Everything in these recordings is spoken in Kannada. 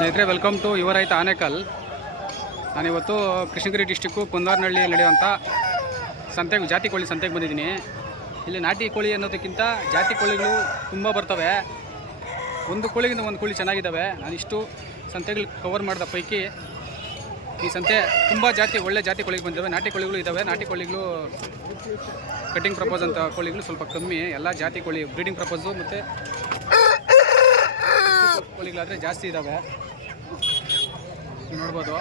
ಸ್ನೇಹಿತರೆ ವೆಲ್ಕಮ್ ಟು ಯುವ ರೈತ ಆನೇಕಲ್. ನಾನಿವತ್ತು ಕೃಷ್ಣಗಿರಿ ಡಿಸ್ಟಿಕ್ಕು ಕುಂದಾರ್ನಹಳ್ಳಿ ನಡೆಯುವಂಥ ಸಂತೆಗೆ, ಜಾತಿ ಕೋಳಿ ಸಂತೆಗೆ ಬಂದಿದ್ದೀನಿ. ಇಲ್ಲಿ ನಾಟಿ ಕೋಳಿ ಅನ್ನೋದಕ್ಕಿಂತ ಜಾತಿ ಕೋಳಿಗಳು ತುಂಬ ಬರ್ತವೆ. ಒಂದು ಕೋಳಿಗಿಂತ ಒಂದು ಕೋಳಿ ಚೆನ್ನಾಗಿದ್ದಾವೆ. ನಾನಿಷ್ಟು ಸಂತೆಗಳು ಕವರ್ ಮಾಡಿದ ಪೈಕಿ ಈ ಸಂತೆ ತುಂಬ ಜಾತಿ, ಒಳ್ಳೆ ಜಾತಿ ಕೋಳಿಗೆ ಬಂದಿದ್ದಾವೆ. ನಾಟಿ ಕೋಳಿಗಳು ಇದ್ದಾವೆ. ನಾಟಿ ಕೋಳಿಗಳು ಕಟಿಂಗ್ ಪ್ರಪೋಸ್ ಅಂತ ಕೋಳಿಗಳು ಸ್ವಲ್ಪ ಕಮ್ಮಿ. ಎಲ್ಲ ಜಾತಿ ಕೋಳಿ ಬ್ರೀಡಿಂಗ್ ಪ್ರಪೋಸು ಮತ್ತು ಕೋಳಿಗಳಾದರೆ ಜಾಸ್ತಿ ಇದ್ದಾವೆ ನೋಡ್ಬೋದು.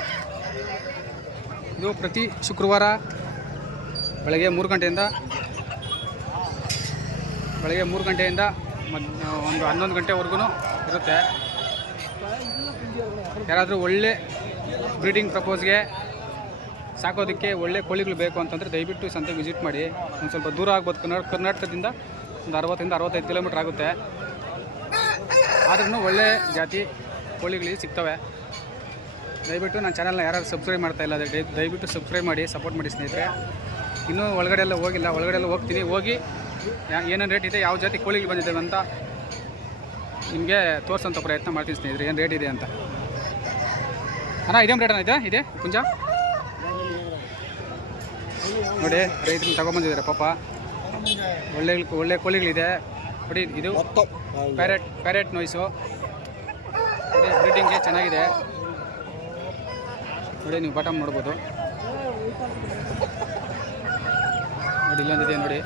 ಇದು ಪ್ರತಿ ಶುಕ್ರವಾರ ಬೆಳಗ್ಗೆ ಮೂರು ಗಂಟೆಯಿಂದ ಬೆಳಗ್ಗೆ ಮೂರು ಗಂಟೆಯಿಂದ ಒಂದು ಹನ್ನೊಂದು ಗಂಟೆವರೆಗೂ ಇರುತ್ತೆ. ಯಾರಾದರೂ ಒಳ್ಳೆ ಬ್ರೀಡಿಂಗ್ ಪ್ರಪೋಸ್ಗೆ ಸಾಕೋದಕ್ಕೆ ಒಳ್ಳೆ ಕೋಳಿಗಳು ಬೇಕು ಅಂತಂದರೆ ದಯವಿಟ್ಟು ಸಂತೆ ವಿಸಿಟ್ ಮಾಡಿ. ಒಂದು ಸ್ವಲ್ಪ ದೂರ ಆಗ್ಬೋದು ಕರ್ನಾಟಕ ಕರ್ನಾಟಕದಿಂದ ಒಂದು ಅರವತ್ತರಿಂದ ಅರವತ್ತೈದು ಕಿಲೋಮೀಟ್ರ್ ಆಗುತ್ತೆ. ಆದ್ರೂ ಒಳ್ಳೆ ಜಾತಿ ಕೋಳಿಗಳು ಸಿಗ್ತವೆ. ದಯವಿಟ್ಟು ನನ್ನ ಚಾನಲ್ನ ಯಾರು ಸಬ್ಸ್ಕ್ರೈಬ್ ಮಾಡ್ತಾ ಇಲ್ಲ ದಯ, ದಯವಿಟ್ಟು ಸಬ್ಸ್ಕ್ರೈಬ್ ಮಾಡಿ, ಸಪೋರ್ಟ್ ಮಾಡಿ ಸ್ನೇಹಿತರೆ. ಇನ್ನೂ ಒಳಗಡೆ ಎಲ್ಲ ಹೋಗಿಲ್ಲ ಒಳಗಡೆ ಎಲ್ಲ ಹೋಗ್ತೀನಿ. ಹೋಗಿ ಏನೇನು ರೇಟ್ ಇದೆ, ಯಾವ ಜಾತಿ ಕೋಳಿಗಳು ಬಂದಿದ್ದಾವೆ ಅಂತ ನಿಮಗೆ ತೋರಿಸೋಂಥ ಪ್ರಯತ್ನ ಮಾಡ್ತೀನಿ ಸ್ನೇಹಿತರೆ. ಏನು ರೇಟ್ ಇದೆ ಅಂತ. ಅಣ್ಣ, ಇದೇನು ರೇಟ್ ಇದೆ? ಇದೆ? ಪುಂಜ? ನೋಡಿ, ರೈತರು ತಗೊಂಬಂದಿದ್ದಾರೆ ಪಾಪ. ಒಳ್ಳೆ ಒಳ್ಳೆ ಕೋಳಿಗಳಿದೆ. ನೋಡಿ, ಇದು ಪ್ಯಾರೆಟ್ ಪ್ಯಾರೆಟ್ ನೋಯ್ಸು ನೋಡಿ ಬ್ರೀಡಿಂಗ್ಗೆ ಚೆನ್ನಾಗಿದೆ. ನೋಡಿ ನೀವು ಬಾಟಮ್ ನೋಡ್ಬೋದು. ನೋಡಿ ಇಲ್ಲೊಂದಿದೆ ನೋಡಿ.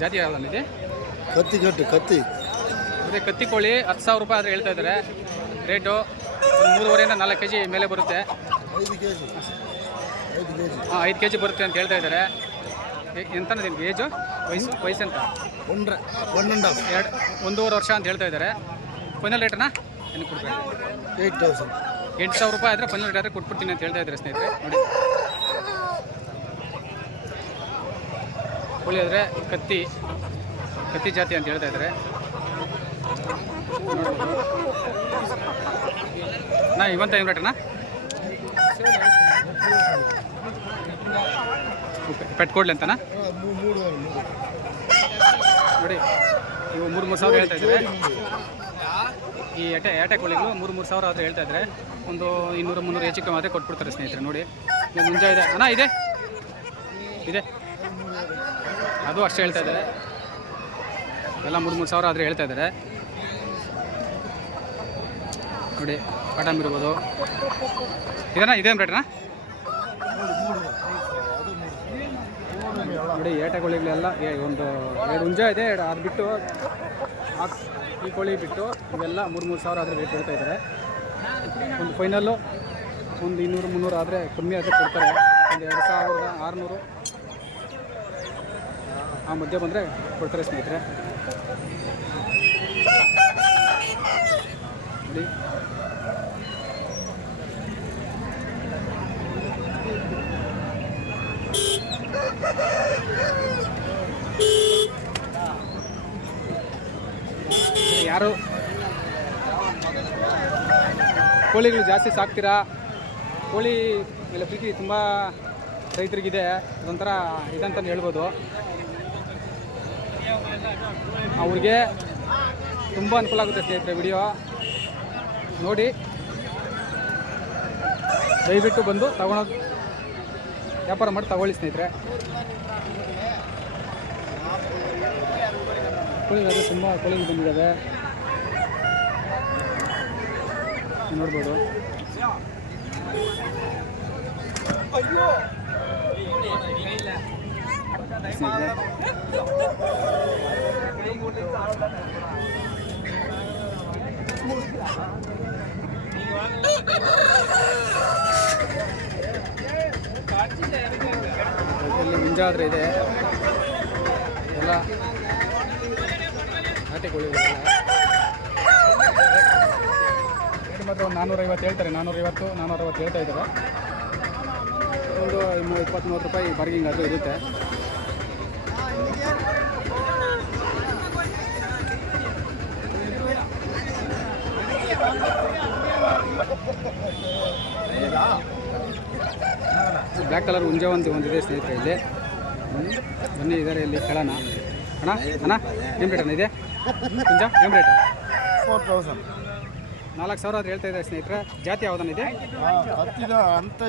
ಜಾತಿ ಯಾವ್ದಲ್ಲಿದೆ ಕತ್ತಿ ಕಟ್ಟು ಕತ್ತಿ. ಅದೇ ಕತ್ತಿ ಕೋಳಿ ಹತ್ತು ಸಾವಿರ ರೂಪಾಯಿ ಆದರೆ ಹೇಳ್ತಾ ಇದ್ದಾರೆ. ರೇಟು ಒಂದು ಮೂರುವರೆಯಿಂದ ನಾಲ್ಕು ಕೆ ಜಿ ಮೇಲೆ ಬರುತ್ತೆ. ಐದು ಕೆ ಜಿ ಹಾಂ ಐದು ಕೆ ಜಿ ಬರುತ್ತೆ ಅಂತ ಹೇಳ್ತಾ ಇದ್ದಾರೆ. ಎಂತ ನಿಮ್ಗೆ ಏಜು? ವಯಸ್ಸು? ವಯಸ್ಸು ಅಂತ ಆ್ಯಂಡ್ ಹಾಫ್ ಎರಡು ಒಂದೂವರೆ ವರ್ಷ ಅಂತ ಹೇಳ್ತಾ ಇದ್ದಾರೆ. ಫೈನಲ್ ರೇಟನ್ನ ಏನು ಕೊಡ್ಬೇಕು? ಏಯ್ಟ್ ತೌಸಂಡ್ ಎಂಟು ಸಾವಿರ ರೂಪಾಯಿ ಆದರೆ ಫೈನಲ್ ರೇಟ್ ಆದರೆ ಕೊಟ್ಬಿಡ್ತೀನಿ ಅಂತ ಹೇಳ್ತಾ ಇದ್ದಾರೆ ಸ್ನೇಹಿತರೆ. ನೋಡಿ. ಕೋಳಿ ಆದರೆ ಕತ್ತಿ ಕತ್ತಿ ಜಾತಿ ಅಂತ ಹೇಳ್ತಾ ಇದ್ದಾರೆ. ನಾ ಇವಂತ ಏನು ರೇಟಣ್ಣ ಪೆಟ್ ಕೊಡ್ಲಿ ಅಂತನಾ? ನೋಡಿ, ಇವು ಮೂರು ಮೂರು ಸಾವಿರ ಹೇಳ್ತಾ ಇದ್ದಾರೆ ಈ ಎಟೆ ಏಟೆ ಕೋಳಿಗಳು ಮೂರು ಮೂರು ಸಾವಿರ ಆದರೆ ಹೇಳ್ತಾ ಇದ್ದಾರೆ ಒಂದು ಇನ್ನೂರು ಮುನ್ನೂರು ಹೆಚ್ಚು ಆದರೆ ಕೊಟ್ಬಿಡ್ತಾರೆ ಸ್ನೇಹಿತರೆ, ನೋಡಿ. ಮುಂಜಾ ಇದೆ. ಅಣ್ಣ, ಇದೆ? ಇದೆ? ಅದು ಅಷ್ಟೇ ಹೇಳ್ತಾ ಇದ್ದಾರೆ ಎಲ್ಲ ಮೂರು ಮೂರು ಸಾವಿರ ಆದರೆ ಹೇಳ್ತಾ ಇದ್ದಾರೆ ನೋಡಿ ಕಾಟನ್ ಬಿಡ್ಬೋದು ಇದನ್ನ, ಇದೇನು ರೇಟ್ನಾ ನೋಡಿ ಏಟ ಕೋಳಿಗಳೆಲ್ಲ ಏ- ಒಂದು ಎರಡು ಹುಂಜ ಇದೆ, ಎರಡು ಅದು ಬಿಟ್ಟು ಈ ಕೋಳಿ ಬಿಟ್ಟು, ಇವೆಲ್ಲ ಮೂರು ಮೂರು ಸಾವಿರ ಆದರೆ ರೇಟ್ ಹೇಳ್ತಾ ಇದ್ದಾರೆ. ಒಂದು ಫೈನಲ್ಲು ಒಂದು ಇನ್ನೂರು, ಮುನ್ನೂರು ಆದರೆ ಕಮ್ಮಿ ಆದರೆ ಕೊಡ್ತಾರೆ. ಒಂದು ಎರಡು ಸಾವಿರದ ಆರುನೂರು. ಆ ಮಧ್ಯೆ ಬಂದರೆ ಕೊಡ್ತಾರೆ ಸ್ನೇಹಿತರೆ. ನೋಡಿ. ಯಾರು? ಕೋಳಿಗಳು ಜಾಸ್ತಿ ಸಾಕ್ತೀರಾ? ಕೋಳಿ ಮೇಲೆ ಪ್ರೀತಿ ತುಂಬ ರೈತರಿಗಿದೆ. ಅದೊಂಥರ ಇದಂತ ಹೇಳ್ಬೋದು. ಅವ್ರಿಗೆ ತುಂಬ ಅನುಕೂಲ ಆಗುತ್ತೆ ಸ್ನೇಹಿತರೆ ವಿಡಿಯೋ. ನೋಡಿ, ದಯವಿಟ್ಟು ಬಂದು ತಗೊಳೋದು ವ್ಯಾಪಾರ ಮಾಡಿ ತಗೊಳ್ಳಿ ಸ್ನೇಹಿತರೆ. ಕೋಳಿಗಳು ತುಂಬ ಕೋಳಿಗಳು ಬಂದಿದ್ದಾವೆ ನೋಡ್ಬೋದು. ಸ್ನೇಹಿತರೆ. ಮುಂಜಾದ್ರೆ ಇದೆ. ಎಲ್ಲ ನಾಟಿ ಕೋಳಿ ರೇಟ್ ಮಾತ್ರ ಒಂದು ನಾನ್ನೂರೈವತ್ತು ಹೇಳ್ತಾರೆ. ನಾನ್ನೂರೈವತ್ತು ನಾನ್ನೂರೈವತ್ತು ಹೇಳ್ತಾ ಇದ್ದಾರೆ. ಒಂದು ಇಪ್ಪತ್ತು, ಮೂವತ್ತು ರೂಪಾಯಿ ಬಾರ್ಗಿಂಗ್ ಅದು ಇರುತ್ತೆ. ಬ್ಲ್ಯಾಕ್ ಕಲರ್ ಉಂಜೆ ಒಂದು ಒಂದಿದೆ ಸ್ನೇಹಿತರೆ ಇಲ್ಲಿ. ಬನ್ನಿ ಇದಾರೆ ಇಲ್ಲಿ ಕಳನ. ಅಣ್ಣ ಅಣ್ಣ ಏನು ರೇಟ್ ಇದೆ? ಕುಂಜ ಏನು ರೇಟ್ ಫೋರ್ ತೌಸಂಡ್ ನಾಲ್ಕು ಸಾವಿರ ಆದ್ರೆ ಹೇಳ್ತಾ ಇದ್ದಾರೆ ಸ್ನೇಹಿತರೆ. ಜಾತಿ ಯಾವ್ದನ್ನ ಇದೆ? ಅಂತ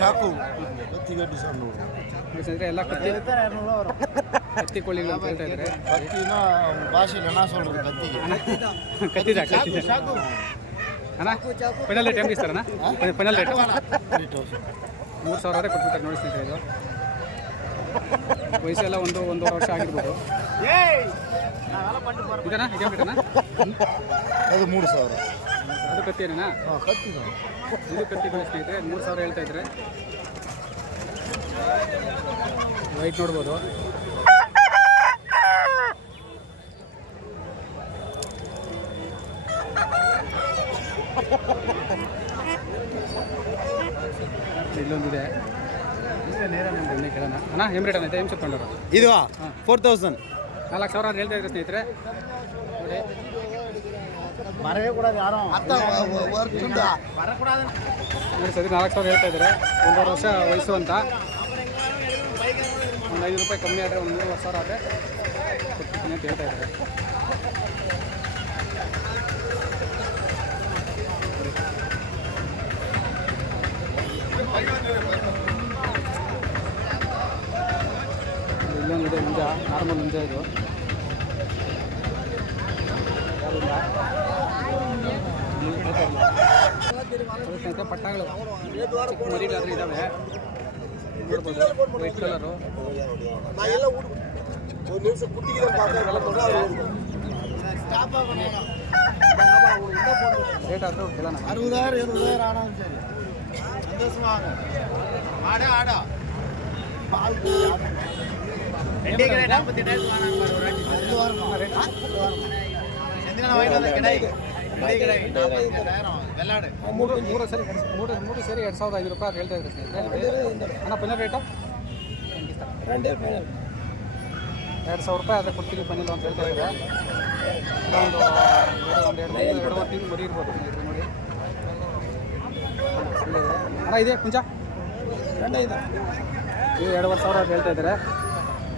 ಚಾಕು. ಸ್ನೇಹಿತರೆ ಎಲ್ಲ ಕತ್ತಿ ಕತ್ತಿ ಕೋಳಿಗಳು ಅಂತ ಹೇಳ್ತಾ ಇದ್ದಾರೆ. ಕತ್ತಿನ ಭಾಷೆ ಕತ್ತಿದ ಕತ್ತಿದ ಅಣ್ಣ ಫೈನಲ್ ರೇಟ್ ಹೆಂಗೆ ಇಸ್ತಾರಣ್ಣ ಫೈನಲ್ ರೇಟ್ ಮೂರು ಸಾವಿರ ಆದರೆ ಕೊಟ್ಬಿಡ್ತಾರೆ ನೋಡಿ ಇದು. ವಯಸ್ಸೆಲ್ಲ ಒಂದು ಒಂದು ವರ್ಷ ಆಗಿರ್ಬೋದು. ಅದು ಮೂರು ಸಾವಿರ. ಅದು ಕತ್ತಿ ಏನೇನಾ ಹಾಂ ಕತ್ತಿದ ಇದು ಕತ್ತಿ ಬೆಳೆ ಸ್ನೇಹಿತರೆ ಮೂರು ಸಾವಿರ ಹೇಳ್ತಾ ಇದ್ರೆ. ವೈಟ್ ನೋಡ್ಬೋದು ಇಲ್ಲೊಂದಿದೆ ಬನ್ನಿ ಕೇಳೋಣ ಅಣ್ಣ ಏನು ರೇಟ್ ಅನ್ನೈತೆ ಏನು ಚೆಪ್ಕೊಂಡವರು ಇದು ಫೋರ್ ತೌಸಂಡ್ ನಾಲ್ಕು ಸಾವಿರ ಅಂತ ಹೇಳ್ತಾ ಇದ್ದಾರೆ ಸ್ನೇಹಿತರೆ ನೋಡಿ ಮರವೇ ಕೂಡ ಯಾರೋ ನೋಡಿ ಸರಿ ನಾಲ್ಕು ಸಾವಿರ ಹೇಳ್ತಾ ಇದ್ದಾರೆ ಒಂದೂವರೆ ವರ್ಷ ವಯಸ್ಸು ಅಂತ ಒಂದು ಐದು ರೂಪಾಯಿ ಕಮ್ಮಿ ಆದರೆ ಒಂದು ಮೂರುವರೆ ಸಾವಿರ ಆದರೆ ಕೊಡ್ತೀನಿ ಅಂತ ಹೇಳ್ತಾ ಇದ್ದಾರೆ ಇಲ್ಲೊಂದಿದೆ ಮುಂಜ ಇದು ಯಾರಿಲ್ಲ ಇಲ್ಲಿ ಹೇಳ್ತಾ ಇಲ್ಲ. ಅದಕ್ಕೆ ಪಟ್ಟಗಳು ಚಿಕ್ಕ ಮರಿಗಳಾದ್ರೆ ಇದ್ದಾವೆ ನೋಡ್ಬೋದು ವೈಟ್ ಕಲರು ರೇಟ್ ಆದರೂ ಕೇಳೋಣ அறுபதாயிரம் எழுபதாயிரம் ஆனாலும் சரி சந்தோஷமா ஆட ஆட ಮೂರು ಮೂರು ಸರಿ ಮೂರು ಮೂರು ಸೇರಿ ಎರಡು ಸಾವಿರದ ಐದು ರೂಪಾಯಿ ಅಂತ ಹೇಳ್ತಾ ಇದ್ದಾರೆ ಸ್ನೇಹಿತರೆ ಅಣ್ಣ ಪೆನ್ನ ರೇಟು ಎರಡು ಸಾವಿರ ರೂಪಾಯಿ ಆದರೆ ಕೊಡ್ತೀವಿ ಪೆನ್ನಿಲ್ಲ ಅಂತ ಹೇಳ್ತಾ ಇದ್ದಾರೆ ಒಂದು ಒಂದು ಎರಡು ತಿಂಗಳು ಎರಡುವರೆ ತಿಂಗಳು ಮರಿ ಇರ್ಬೋದು ಸ್ನೇಹಿತರೆ ನೋಡಿ ಒಳ್ಳೆದಿದೆ. ಅಣ್ಣ ಇದೆ ಕುಂಚ ಇದು ಎರಡುವರೆ ಸಾವಿರ ಅಂತ ಹೇಳ್ತಾ ಇದ್ದಾರೆ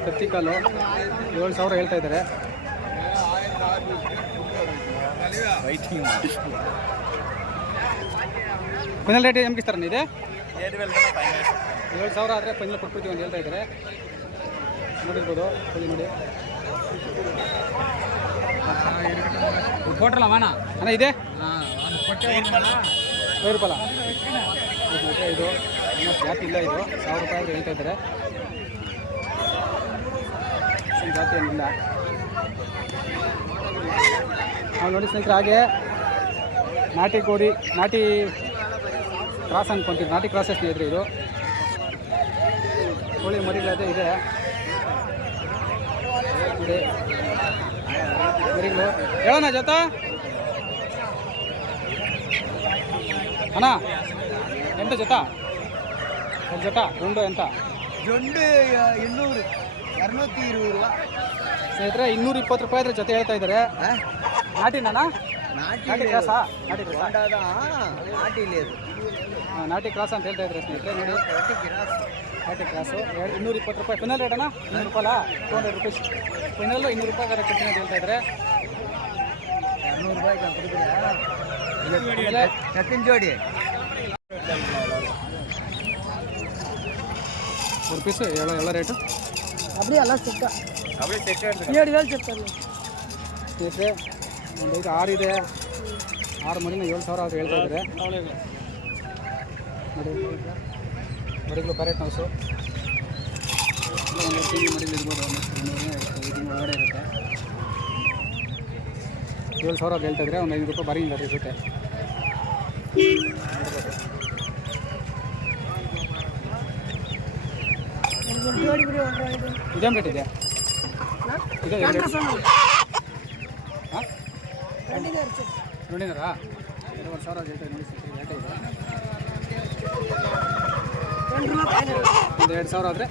ஏடு ಇದು ಕತ್ತಿ ಕಾಲು ಏಳು ಸಾವಿರ ಹೇಳ್ತಾ ಇದ್ದಾರೆ. ಫೈನಲ್ ರೇಟ್ ಸರ್ ಇದೆ? ಏಳು ಸಾವಿರ ಆದರೆ ಫೈನಲ್ ಕೊಟ್ಬಿಡ್ತೀವಿ ಅಂತ ಹೇಳ್ತಾ ಇದ್ದಾರೆ. ನೋಡಿರ್ಬೋದು ಕೊಲಿ ನೋಡಿ. ಕೊಟ್ರಲ್ಲ ಮಾಣ ಅಣ್ಣ, ಇದೆ? ರೂಪಾಯಿ ಇದು ಜಾತಿ ಇಲ್ಲ ಇದು. ಸಾವಿರ ರೂಪಾಯಿ ಹೇಳ್ತಾ ಇದ್ದಾರೆ. ಏನಿಲ್ಲ ನಾವು ನೋಡಿ ಸ್ನೇಹಿತರೆ, ಹಾಗೆ ನಾಟಿ ಕೋಡಿ ನಾಟಿ ಕ್ರಾಸ್ ಅನ್ಕೊಂತೀವಿ. ನಾಟಿ ಕ್ರಾಸ್ ಸ್ನೇಹಿತರೆ ಇದು. ಕೋಳಿ ಮರಿಗಳದೇ ಇದೆ. ಮರಿಗಳು. ಹೇಳೋಣ ಜೊತೆ? ಅಣ್ಣ, ಎಂತ ಜೊತ? ಜೊತ? రెండు ಎಂತ? ಜೊಂಡು ಇನ್ನೂರು. ಎರನೂத்தி ರೂಪಾಯಿ ಸ್ನೇಹಿತರೆ ಇನ್ನೂರ ಇಪ್ಪತ್ತು ರೂಪಾಯಿ ಅದ್ರ ಜೊತೆ ಹೇಳ್ತಾ ಇದ್ದಾರೆ. ನಾಟಿ ಕ್ರಾಸಾ? ನಾಟಿ ಕ್ರಾಸ? ನಾಟಿ ಇಲ್ಲಿ ಅದು ನಾಟಿ ಕ್ರಾಸ್ ಅಂತ ಹೇಳ್ತಾ ಇದ್ದಾರೆ ಸ್ನೇಹಿತರೆ ನೋಡಿ. ನಾಟಿ ಕ್ರಾಸು. ಎರಡು ಇನ್ನೂರ ಇಪ್ಪತ್ತು ರೂಪಾಯಿ. ಫೈನಲ್ ರೇಟ್ ಅಣ್ಣ? ಇನ್ನೂರು ರೂಪಾಯಲ್ಲ ಟೂ ಹಂಡ್ರೆಡ್ ರುಪೀಸ್ ಫಿನಲ್ಲು ಇನ್ನೂರು ರೂಪಾಯಿ ಕೊಡ್ತೀನಿ ಅಂತ ಹೇಳ್ತಾ ಇದ್ದಾರೆ. ಇನ್ನೂರು ರೂಪಾಯಿ ಕತ್ತಿನ ಜೋಡಿ ರುಪೀಸು ಹೇಳೋ ಎಲ್ಲ ರೇಟು அப்படியே ಅಲ್ಲ செட்டா அப்படியே செட்டா ஏழு ಅಲ್ಲಿ ಒಂದು ಆರು ಇದೆ. ಆರು ಏಳು ಸಾವಿರ ಆದರೂ ಹೇಳ್ತಾ ಇದ್ದಾರೆ. ಮರಿಗಳು ಕರೆಕ್ಟ್ ಹೌಸು ಒಂದು ಇರ್ಬೋದು. ಐದು ಏಳು ಸಾವಿರ ಆದರೂ ಹೇಳ್ತಾ ಒಂದು ಐದು ರೂಪಾಯಿ ಬರೀ ಇಲ್ಲ ಸಿಗುತ್ತೆ ಇದೇನು ರೇಟ್ ಇದೆ ಎರಡು. ನೋಡಿದಾರಾ? ಎರಡುವರೆ ಸಾವಿರ ಸರ್ ರೇಟ್ ಇದೆ ಒಂದು ಎರಡು ಸಾವಿರ ಆದರೆ.